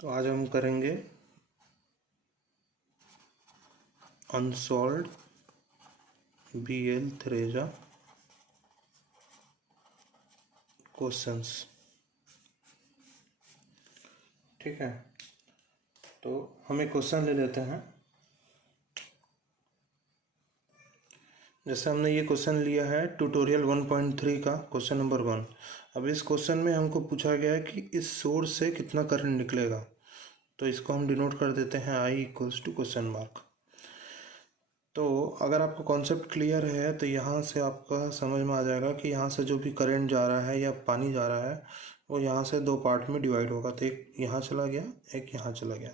तो आज हम करेंगे अनसॉल्व्ड BL थ्रेजा क्वेश्चंस। ठीक है, तो हम एक क्वेश्चन ले लेते हैं। जैसे हमने ये क्वेश्चन लिया है ट्यूटोरियल 1.3 का क्वेश्चन नंबर 1। अब इस क्वेश्चन में हमको पूछा गया है कि इस सोर्स से कितना करंट निकलेगा। तो इसको हम डिनोट कर देते हैं I equals to question mark. तो अगर आपको कॉन्सेप्ट क्लियर है तो यहाँ से आपका समझ में आ जाएगा कि यहाँ से जो भी करंट जा रहा है या पानी जा रहा है वो यहाँ से दो पार्ट में डिवाइड होगा। तो एक यहाँ चला गया, एक यहाँ चला गया।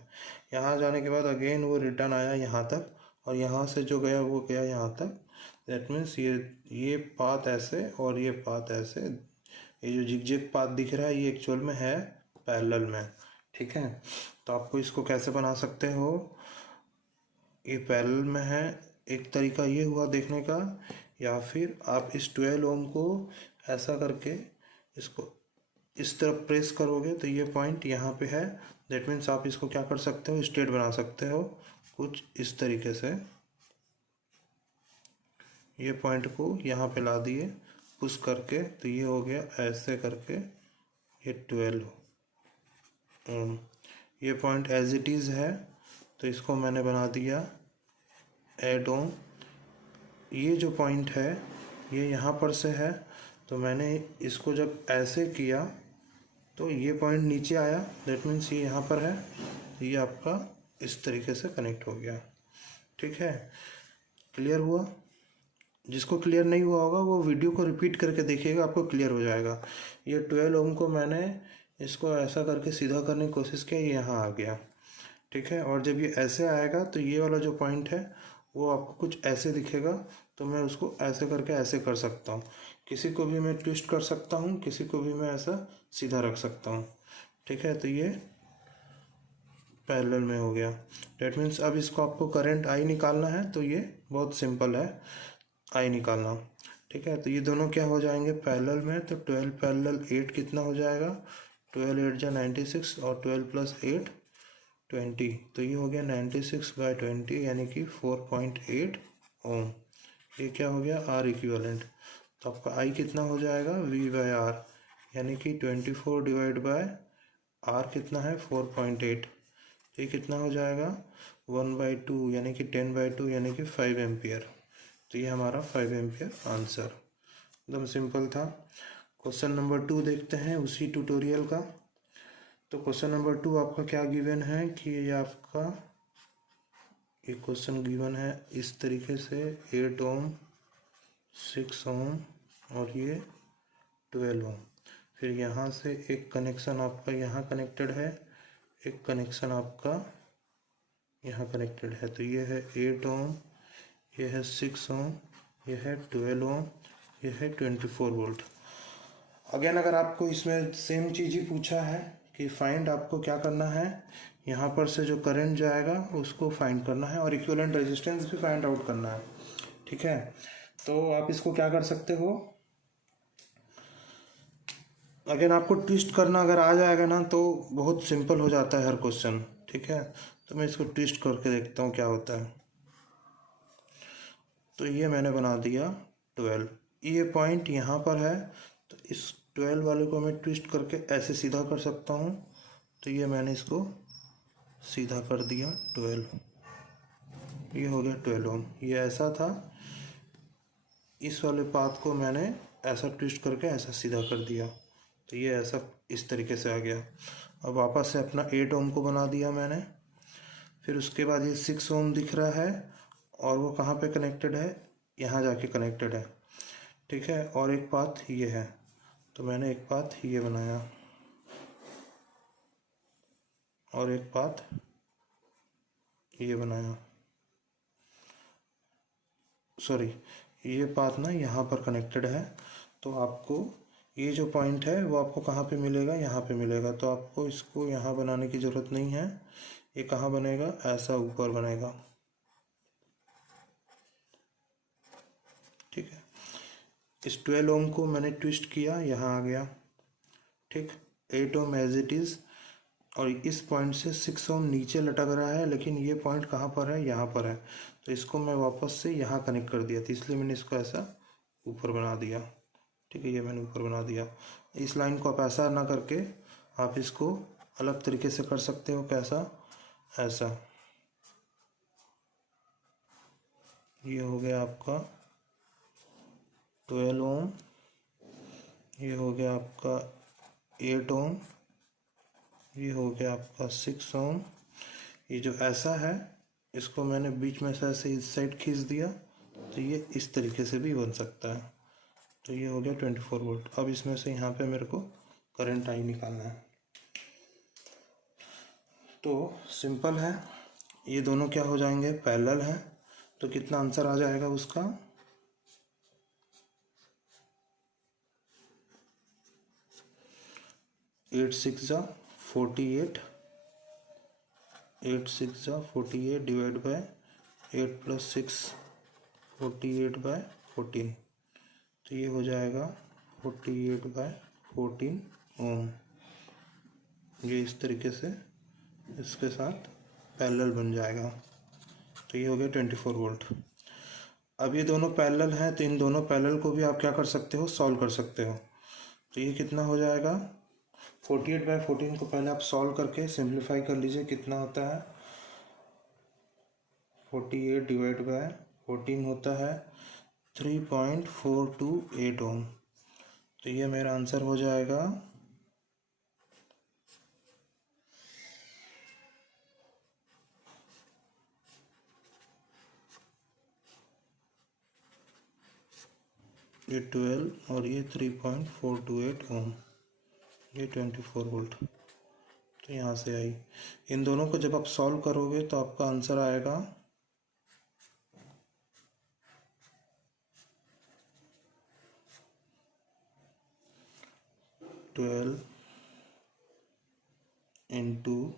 यहाँ जाने के बाद अगेन वो रिटर्न आया यहाँ तक, और यहाँ से जो गया वो गया यहाँ तक। दैट मीन्स ये पाथ ऐसे और ये पाथ ऐसे। ये जो जिगजैग पाथ दिख रहा है ये एक्चुअल में है पैरेलल में। ठीक है, तो आपको इसको कैसे बना सकते हो, ये पैरेलल में है। एक तरीका ये हुआ देखने का, या फिर आप इस 12 ओम को ऐसा करके इसको इस तरफ प्रेस करोगे तो ये पॉइंट यहाँ पे है। दैट मीन्स आप इसको क्या कर सकते हो, स्ट्रेट बना सकते हो कुछ इस तरीके से। ये पॉइंट को यहाँ पे ला दिए पुश करके, तो ये हो गया ऐसे करके ये 12 ओम। ये पॉइंट एज इट इज़ है तो इसको मैंने बना दिया 8 ओम। ये जो पॉइंट है ये यहाँ पर से है, तो मैंने इसको जब ऐसे किया तो ये पॉइंट नीचे आया। दैट मीन्स ये यहाँ पर है, तो ये आपका इस तरीके से कनेक्ट हो गया। ठीक है, क्लियर हुआ? जिसको क्लियर नहीं हुआ होगा वो वीडियो को रिपीट करके देखिएगा, आपको क्लियर हो जाएगा। ये 12 ओम को मैंने इसको ऐसा करके सीधा करने की कोशिश किया, ये यहाँ आ गया। ठीक है, और जब ये ऐसे आएगा तो ये वाला जो पॉइंट है वो आपको कुछ ऐसे दिखेगा। तो मैं उसको ऐसे करके ऐसे कर सकता हूँ, किसी को भी मैं ट्विस्ट कर सकता हूँ, किसी को भी मैं ऐसा सीधा रख सकता हूँ। ठीक है, तो ये पैरेलल में हो गया। डेट मीन्स अब इसको आपको करंट I निकालना है, तो ये बहुत सिंपल है I निकालना। ठीक है, तो ये दोनों क्या हो जाएंगे पैरेलल में, तो 12 पैरेलल 8 कितना हो जाएगा, 12 8 जा 96 और 12 प्लस 8 20। तो ये हो गया 96/20 यानी कि 4.8 ओम। ये क्या हो गया R इक्विवेलेंट। तो आपका I कितना हो जाएगा V/R, यानी कि 24 डिवाइड बाय R कितना है 4.8। तो ये कितना हो जाएगा 1/2 यानी कि 10/2 यानी कि 5 एम्पियर। तो ये हमारा 5 एम्पियर आंसर। एकदम सिंपल था। क्वेश्चन नंबर 2 देखते हैं उसी ट्यूटोरियल का। तो क्वेश्चन नंबर 2 आपका क्या गिवन है कि ये आपका ये क्वेश्चन गिवन है इस तरीके से 8 ओम 6 ओम और ये 12 ओम। फिर यहाँ से एक कनेक्शन आपका यहाँ कनेक्टेड है, एक कनेक्शन आपका यहाँ कनेक्टेड है। तो ये है 8 ओम, ये है 6 ओम, ये है 12 ओम, ये है 24 वोल्ट। अगेन अगर आपको इसमें सेम चीज़ ही पूछा है कि फाइंड, आपको क्या करना है, यहाँ पर से जो करंट जाएगा उसको फाइंड करना है और इक्विवेलेंट रेजिस्टेंस भी फाइंड आउट करना है। ठीक है, तो आप इसको क्या कर सकते हो, अगेन आपको ट्विस्ट करना अगर आ जाएगा ना तो बहुत सिंपल हो जाता है हर क्वेश्चन। ठीक है, तो मैं इसको ट्विस्ट करके देखता हूँ क्या होता है। तो ये मैंने बना दिया 12, ये पॉइंट यहाँ पर है, तो इस 12 वाले को मैं ट्विस्ट करके ऐसे सीधा कर सकता हूँ। तो ये मैंने इसको सीधा कर दिया 12, ये हो गया 12 ओम। ये ऐसा था, इस वाले पाथ को मैंने ऐसा ट्विस्ट करके ऐसा सीधा कर दिया, तो ये ऐसा इस तरीके से आ गया। अब वापस से अपना 8 ओम को बना दिया मैंने। फिर उसके बाद ये 6 ओम दिख रहा है और वो कहाँ पे कनेक्टेड है, यहाँ जाके कनेक्टेड है। ठीक है, और एक पाथ ये है, तो मैंने एक पाथ ये बनाया और एक पाथ ये बनाया। सॉरी, ये पाथ ना यहाँ पर कनेक्टेड है, तो आपको ये जो पॉइंट है वो आपको कहाँ पे मिलेगा, यहाँ पे मिलेगा। तो आपको इसको यहाँ बनाने की ज़रूरत नहीं है, ये कहाँ बनेगा, ऐसा ऊपर बनेगा। ठीक है, इस 12 ओम को मैंने ट्विस्ट किया, यहाँ आ गया। ठीक, 8 ओम एज इट इज़ और इस पॉइंट से 6 ओम नीचे लटक रहा है, लेकिन ये पॉइंट कहाँ पर है, यहाँ पर है। तो इसको मैं वापस से यहाँ कनेक्ट कर दिया, तो इसलिए मैंने इसको ऐसा ऊपर बना दिया। ठीक है, ये मैंने ऊपर बना दिया। इस लाइन को आप ऐसा ना करके आप इसको अलग तरीके से कर सकते हो। कैसा, ऐसा। ये हो गया आपका 12 ओम, ये हो गया आपका 8 ओम, ये हो गया आपका 6 ओम। ये जो ऐसा है इसको मैंने बीच में से ऐसे इस साइड खींच दिया, तो ये इस तरीके से भी बन सकता है। तो ये हो गया 24 वोल्ट। अब इसमें से यहाँ पे मेरे को करंट आई निकालना है। तो सिंपल है, ये दोनों क्या हो जाएंगे, पैरेलल है। तो कितना आंसर आ जाएगा उसका, 8 6 जा 48, 8 6 जा 48 डिवाइड बाय 8 + 6 48/14। तो ये हो जाएगा 48/14 ओम। ये इस तरीके से इसके साथ पैरेलल बन जाएगा। तो ये हो गया 24 वोल्ट। अब ये दोनों पैरेलल हैं, तो इन दोनों पैरेलल को भी आप क्या कर सकते हो, सॉल्व कर सकते हो। तो ये कितना हो जाएगा, 48/14 को पहले आप सॉल्व करके सिंप्लीफाई कर लीजिए। कितना होता है, 48 डिवाइड बाय 14 होता है 3.428 ओम। तो ये मेरा आंसर हो जाएगा 12 और ये 3.428 ओम, ये 24 वोल्ट। तो यहाँ से आई। इन दोनों को जब आप सॉल्व करोगे तो आपका आंसर आएगा 12 ×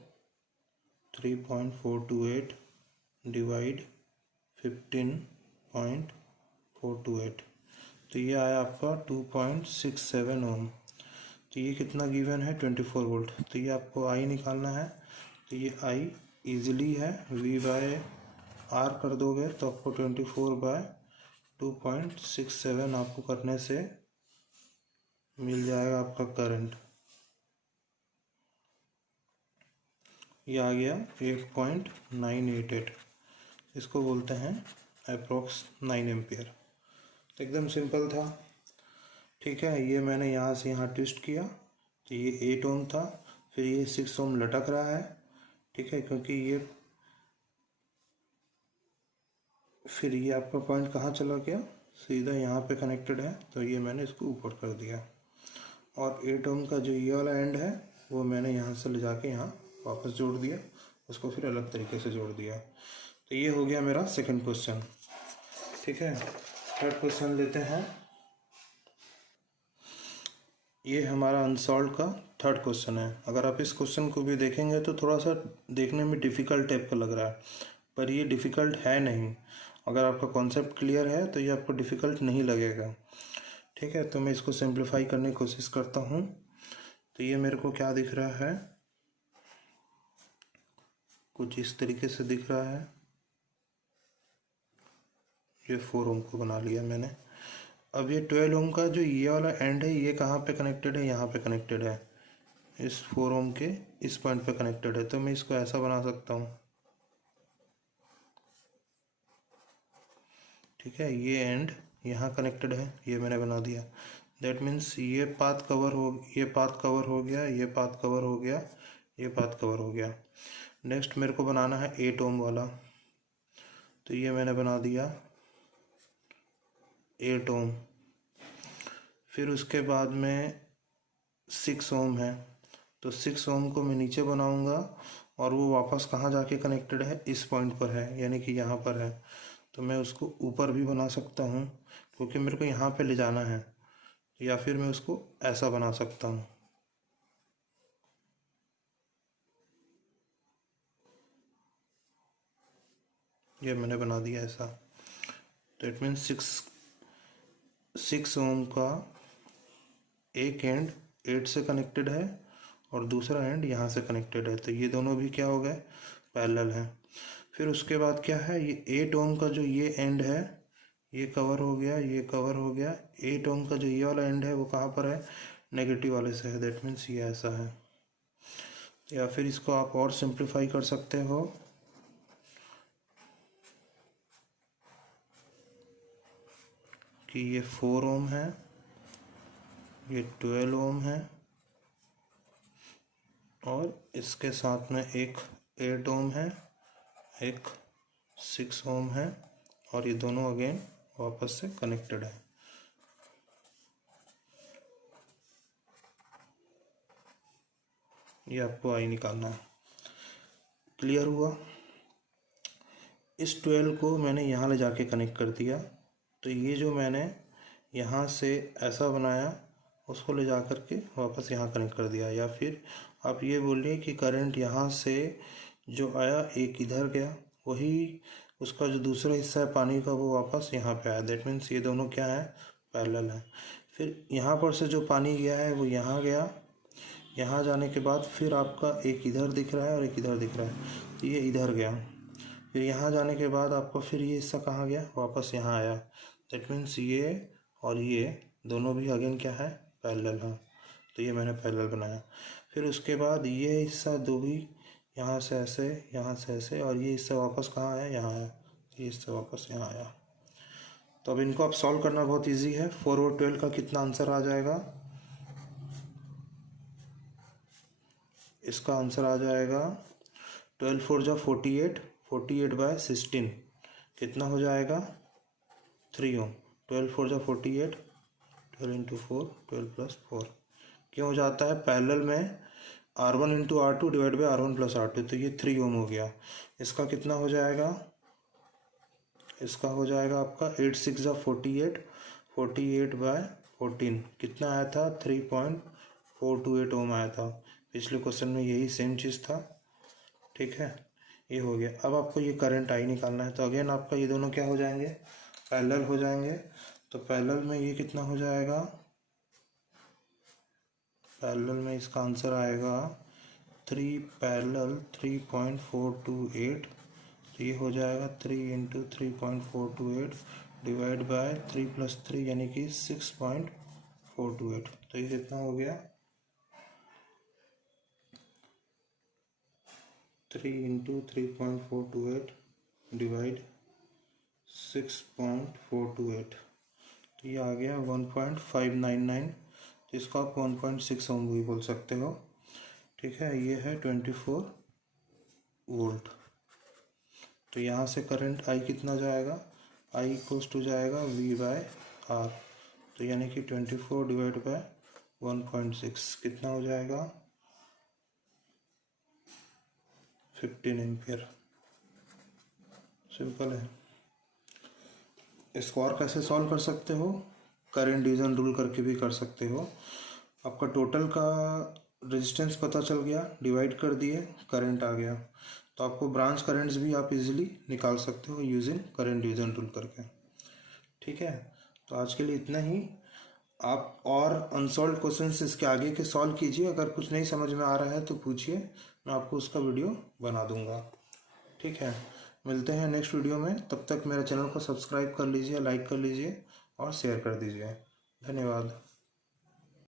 3.428 डिवाइड 15.428। तो ये आया आपका 2.67 ओम। तो ये कितना गिवन है, 24 वोल्ट। तो ये आपको आई निकालना है। तो ये आई इजीली है, V/R कर दोगे तो आपको 24/2.67 आपको करने से मिल जाएगा आपका करंट। ये आ गया 8.988। इसको बोलते हैं अप्रोक्स 9 एम्पियर। तो एकदम सिंपल था। ठीक है, ये मैंने यहाँ से यहाँ ट्विस्ट किया, तो ये 8 ओम था, फिर ये 6 ओम लटक रहा है। ठीक है, क्योंकि ये फिर ये आपका पॉइंट कहाँ चला गया, सीधा यहाँ पे कनेक्टेड है, तो ये मैंने इसको ऊपर कर दिया। और 8 ओम का जो ये वाला एंड है वो मैंने यहाँ से ले जाके यहाँ वापस जोड़ दिया, उसको फिर अलग तरीके से जोड़ दिया। तो ये हो गया मेरा सेकंड क्वेश्चन। ठीक है, थर्ड क्वेश्चन लेते हैं। ये हमारा अनसॉल्व का थर्ड क्वेश्चन है। अगर आप इस क्वेश्चन को भी देखेंगे तो थोड़ा सा देखने में डिफ़िकल्ट टाइप का लग रहा है, पर ये डिफ़िकल्ट है नहीं। अगर आपका कॉन्सेप्ट क्लियर है तो ये आपको डिफ़िकल्ट नहीं लगेगा। ठीक है, तो मैं इसको सिंप्लीफाई करने की कोशिश करता हूँ। तो ये मेरे को क्या दिख रहा है, कुछ इस तरीके से दिख रहा है। ये 4 ओम को बना लिया मैंने। अब ये 12 ओम का जो ये वाला एंड है ये कहाँ पे कनेक्टेड है, यहाँ पे कनेक्टेड है, इस 4 ओम के इस पॉइंट पे कनेक्टेड है। तो मैं इसको ऐसा बना सकता हूँ। ठीक है, ये एंड यहाँ कनेक्टेड है, ये मैंने बना दिया। दैट मीन्स ये पाथ कवर हो, ये पाथ कवर हो गया, ये पाथ कवर हो गया, ये पाथ कवर हो गया। नेक्स्ट मेरे को बनाना है 8 ओम वाला। तो ये मैंने बना दिया 8 ओम। फिर उसके बाद में 6 ओम है, तो 6 ओम को मैं नीचे बनाऊंगा और वो वापस कहाँ जाके कनेक्टेड है, इस पॉइंट पर है, यानी कि यहाँ पर है। तो मैं उसको ऊपर भी बना सकता हूँ क्योंकि मेरे को यहाँ पे ले जाना है, या फिर मैं उसको ऐसा बना सकता हूँ। ये मैंने बना दिया ऐसा। तो इट मीन्स 6 ओम का एक एंड 8 से कनेक्टेड है और दूसरा एंड यहाँ से कनेक्टेड है, तो ये दोनों भी क्या हो गए, पैरेलल है। फिर उसके बाद क्या है, ये 8 ओम का जो ये एंड है ये कवर हो गया, ये कवर हो गया। 8 ओम का जो ये वाला एंड है वो कहाँ पर है, नेगेटिव वाले से है, दैट मीन्स ये ऐसा है। या फिर इसको आप और सिंप्लीफाई कर सकते हो, कि ये 4 ओम है, ये 12 ओम है, और इसके साथ में एक 8 ओम है, एक 6 ओम है, और ये दोनों अगेन वापस से कनेक्टेड है। ये आपको आई निकालना है। क्लियर हुआ। इस 12 को मैंने यहाँ ले जाके कनेक्ट कर दिया, तो ये जो मैंने यहाँ से ऐसा बनाया उसको ले जा कर के वापस यहाँ कनेक्ट कर दिया। या फिर आप ये बोलिए कि करंट यहाँ से जो आया एक इधर गया, वही उसका जो दूसरा हिस्सा है पानी का वो वापस यहाँ पे आया, दैट मीन्स ये दोनों क्या है, पैरेलल है। फिर यहाँ पर से जो पानी गया है वो यहाँ गया, यहाँ जाने के बाद फिर आपका एक इधर दिख रहा है और एक इधर दिख रहा है, तो ये इधर गया। फिर यहाँ जाने के बाद आपका फिर ये हिस्सा कहाँ गया, वापस यहाँ आया, दैट मीन्स ये और ये दोनों भी अगेन क्या है, पैरेलल है। तो ये मैंने पैरेलल बनाया। फिर उसके बाद ये हिस्सा दो भी यहाँ से ऐसे, यहाँ से ऐसे, और ये हिस्सा वापस कहाँ आया, यहाँ आया, ये हिस्सा वापस यहाँ आया। तो अब इनको आप सॉल्व करना बहुत ईजी है। 4 और 12 का कितना आंसर आ जाएगा, इसका आंसर आ जाएगा 12 4 जा 48, 48/16 कितना हो जाएगा, 3 ओम। 12 4 जा 48, 12 इंटू 4, 12 + 4 क्यों हो जाता है, पैरेलल में R1 × R2 divide by R1 + R2, तो ये 3 ओम हो गया। इसका कितना हो जाएगा, इसका हो जाएगा आपका 8 6 जा 48, 48/14 कितना आया था, 3.428 ओम आया था। पिछले क्वेश्चन में यही सेम चीज़ था। ठीक है, ये हो गया। अब आपको ये करंट आई निकालना है, तो अगेन आपका ये दोनों क्या हो जाएंगे, पैरेलल हो जाएंगे। तो पैरेलल में ये कितना हो जाएगा, पैरेलल में इसका आंसर आएगा 3 पैरेलल 3.428, तो ये हो जाएगा 3 इंटू 3.428 डिवाइड बाय 3 + 3 यानी कि 6.428, तो ये कितना हो गया, 3 इंटू 3.428 डिवाइड 6.428, तो ये आ गया 1.599, तो इसको आप 1.6 ओम भी बोल सकते हो। ठीक है, ये है 24 वोल्ट। तो यहाँ से करंट आई कितना जाएगा, आई इक्वल्स टू जाएगा V/R, तो यानी कि 24 डिवाइड बाय 1.6 कितना हो जाएगा, 15 एम्पियर। सिंपल है। इसको और कैसे सॉल्व कर सकते हो, करंट डिवीजन रूल करके भी कर सकते हो। आपका टोटल का रेजिस्टेंस पता चल गया, डिवाइड कर दिए, करंट आ गया, तो आपको ब्रांच करंट्स भी आप इजीली निकाल सकते हो यूजिंग करंट डिवीजन रूल करके। ठीक है, तो आज के लिए इतना ही। आप और अनसॉल्व क्वेश्चंस इसके आगे के सॉल्व कीजिए, अगर कुछ नहीं समझ में आ रहा है तो पूछिए, मैं आपको उसका वीडियो बना दूंगा। ठीक है, मिलते हैं नेक्स्ट वीडियो में, तब तक मेरे चैनल को सब्सक्राइब कर लीजिए, लाइक कर लीजिए और शेयर कर दीजिए। धन्यवाद।